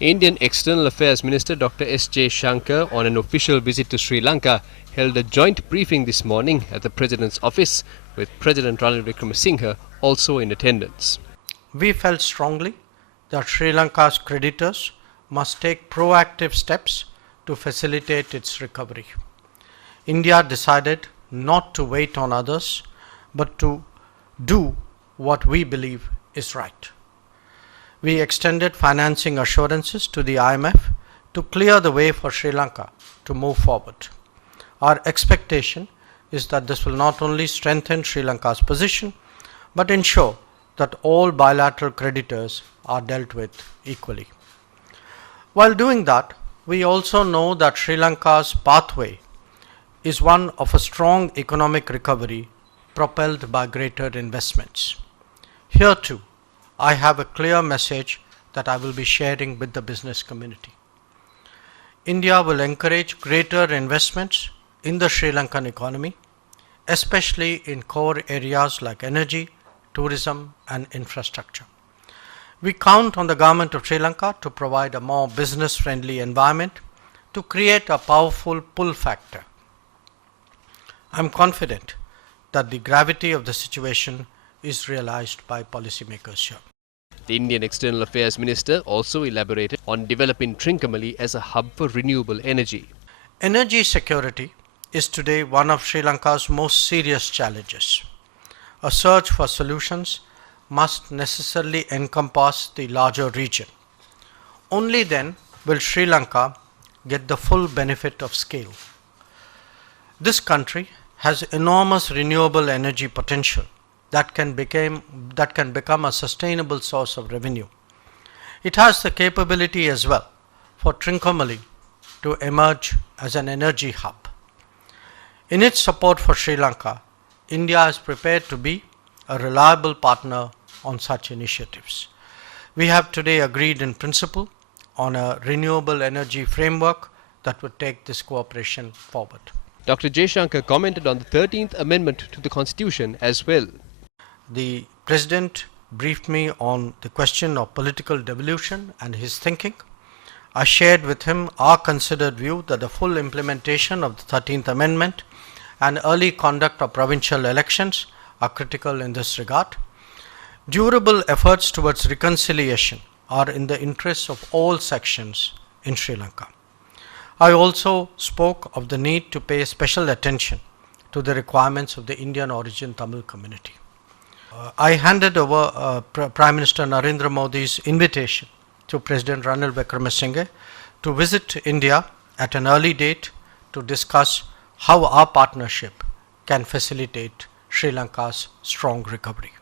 Indian External Affairs Minister Dr. S. Jaishankar, on an official visit to Sri Lanka, held a joint briefing this morning at the President's office, with President Ranil Wickremesinghe also in attendance. We felt strongly that Sri Lanka's creditors must take proactive steps to facilitate its recovery. India decided not to wait on others, but to do what we believe is right. We extended financing assurances to the IMF to clear the way for Sri Lanka to move forward. Our expectation is that this will not only strengthen Sri Lanka's position, but ensure that all bilateral creditors are dealt with equally. While doing that, we also know that Sri Lanka's pathway is one of a strong economic recovery propelled by greater investments. Here too, I have a clear message that I will be sharing with the business community. India will encourage greater investments in the Sri Lankan economy, especially in core areas like energy, tourism and infrastructure. We count on the government of Sri Lanka to provide a more business-friendly environment to create a powerful pull factor. I am confident that the gravity of the situation is realized by policymakers here. The Indian External Affairs Minister also elaborated on developing Trincomalee as a hub for renewable energy. Energy security is today one of Sri Lanka's most serious challenges. A search for solutions must necessarily encompass the larger region. Only then will Sri Lanka get the full benefit of scale. This country has enormous renewable energy potential that can become a sustainable source of revenue. It has the capability as well for Trincomalee to emerge as an energy hub. In its support for Sri Lanka, India is prepared to be a reliable partner on such initiatives. We have today agreed in principle on a renewable energy framework that would take this cooperation forward. Dr. Jaishankar commented on the 13th Amendment to the Constitution as well. The President briefed me on the question of political devolution and his thinking. I shared with him our considered view that the full implementation of the 13th Amendment and early conduct of provincial elections are critical in this regard. Durable efforts towards reconciliation are in the interests of all sections in Sri Lanka. I also spoke of the need to pay special attention to the requirements of the Indian origin Tamil community. I handed over Prime Minister Narendra Modi's invitation to President Ranil Wickremesinghe to visit India at an early date to discuss how our partnership can facilitate Sri Lanka's strong recovery.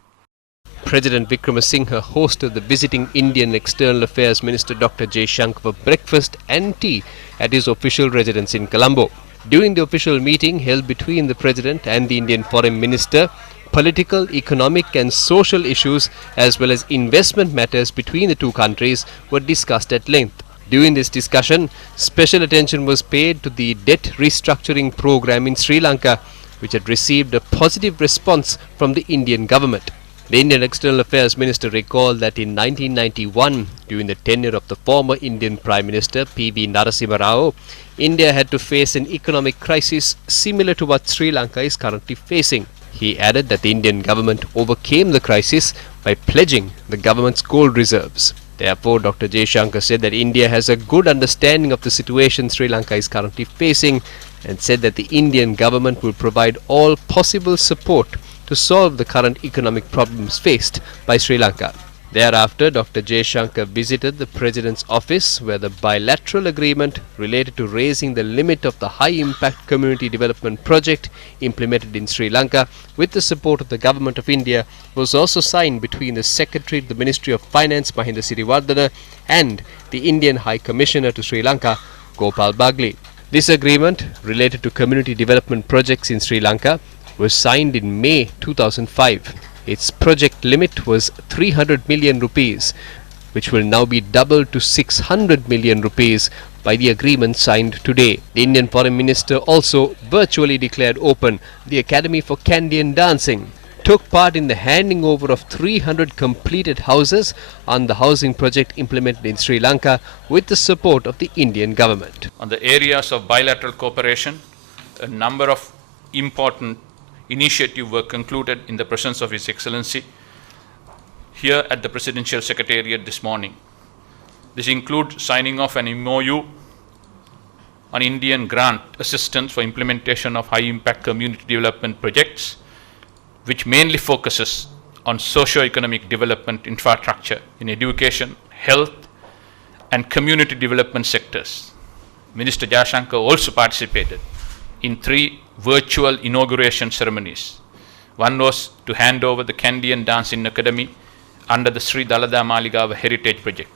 President Wickremesinghe hosted the visiting Indian External Affairs Minister Dr. Jaishankar for breakfast and tea at his official residence in Colombo. During the official meeting held between the President and the Indian Foreign Minister, political, economic and social issues as well as investment matters between the two countries were discussed at length. During this discussion, special attention was paid to the debt restructuring program in Sri Lanka, which had received a positive response from the Indian government. The Indian External Affairs Minister recalled that in 1991, during the tenure of the former Indian Prime Minister P.V. Narasimha Rao, India had to face an economic crisis similar to what Sri Lanka is currently facing. He added that the Indian government overcame the crisis by pledging the government's gold reserves. Therefore, Dr. Jaishankar said that India has a good understanding of the situation Sri Lanka is currently facing and said that the Indian government will provide all possible support to solve the current economic problems faced by Sri Lanka. Thereafter, Dr. Jaishankar visited the President's office where the bilateral agreement related to raising the limit of the high-impact community development project implemented in Sri Lanka with the support of the Government of India was also signed between the Secretary to the Ministry of Finance Mahinda Siriwardana and the Indian High Commissioner to Sri Lanka, Gopal Bagli. This agreement related to community development projects in Sri Lanka was signed in May 2005. Its project limit was 300 million rupees, which will now be doubled to 600 million rupees by the agreement signed today. The Indian Foreign Minister also virtually declared open the Academy for Kandyan Dancing, took part in the handing over of 300 completed houses on the housing project implemented in Sri Lanka with the support of the Indian government. On the areas of bilateral cooperation, a number of important initiatives were concluded in the presence of His Excellency here at the Presidential Secretariat this morning. This includes signing off an MOU on Indian grant assistance for implementation of high-impact community development projects, which mainly focuses on socio-economic development infrastructure in education, health, and community development sectors. Minister Jaishankar also participated in 3 virtual inauguration ceremonies. One was to hand over the Kandyan Dancing Academy under the Sri Dalada Maligawa Heritage Project.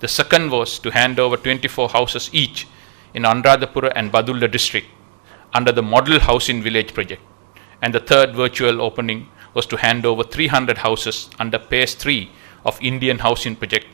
The second was to hand over 24 houses each in Anuradhapura and Badulla district under the Model Housing Village project. And the third virtual opening was to hand over 300 houses under Phase 3 of Indian Housing Project